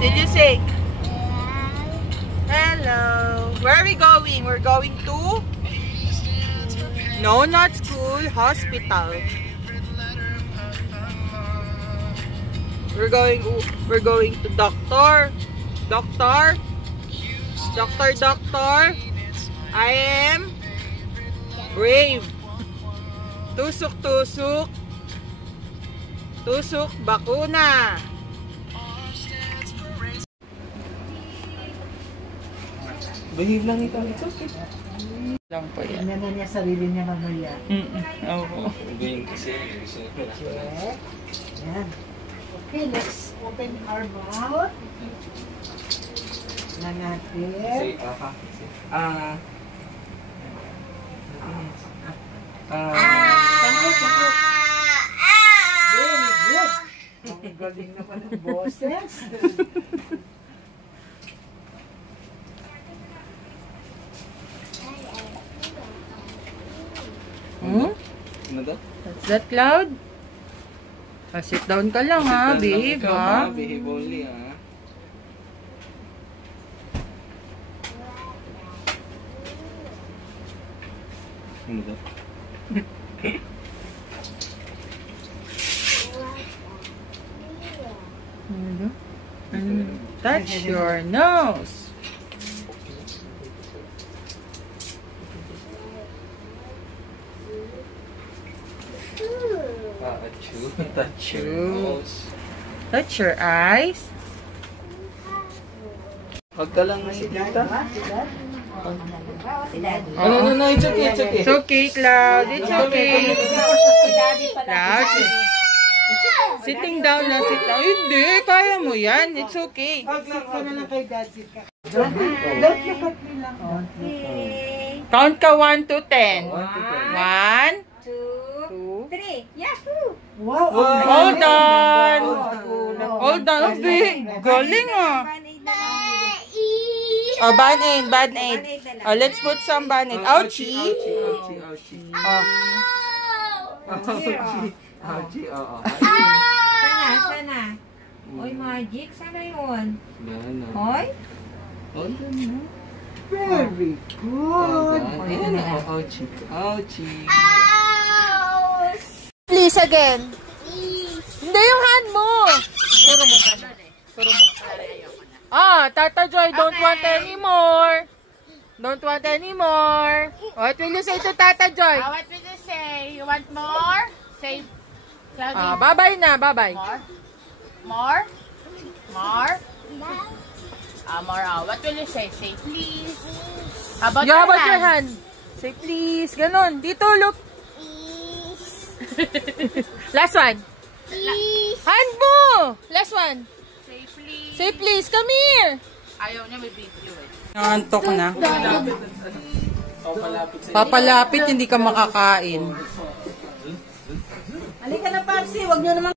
Did you say? Hello. Where are we going? We're going to? No, not school. Hospital. We're going to doctor. Doctor. I am brave. Tusok. Tusok bakuna. Behave lang ito. It's okay. Lang po yan. Yan na niya sarili niya mamaya. Oo. Behave kasi. Check. Yan. Okay, let's open our mouth. Na natin. Say, Very good. Ang galing naman ng boses. Ano to? What's that, Cloud? Sit down ka lang, ha? Behave, ha? Behave only, ha? Ano to? Touch your nose. Touch your nose. Touch your eyes. Huwag ka lang si Tita. No, it's okay, it's okay. It's okay, Cloud. It's okay. Cloud. Sitting down na, sit down. Hindi, kaya mo yan. It's okay. Sit ka na lang kay Dad. Sit ka. Don't look at me lang. Count ka 1 to 10. 1, 2, 3. Yahoo! Wow. Hold on. Hold on. Okay. Galing, ah. Oh, band-aid. Oh, let's put some band-aid. Ouchie. Oh. Ouchie, oo. Sana. Oy, magic. Sana yun. Oy. Hold on mo. Very good. Ouchie. Please again. Hindi yung hand mo. Turo mo ka na. Tata Joy, don't want anymore. Don't want anymore. What will you say to Tata Joy? What will you say? You want more? Say, Claudia. Bye-bye na. Bye-bye. More? More? More. What will you say? Say, please. How about How your about hand? your hand? Say please. Ganon. Dito, look. Last one. Hand mo. Last one. Say, please. Say please. Come here. Ayaw niya, may video eh. Nangantok na. Papalapit, hindi ka makakain. Halika na, Papsi. Huwag nyo naman.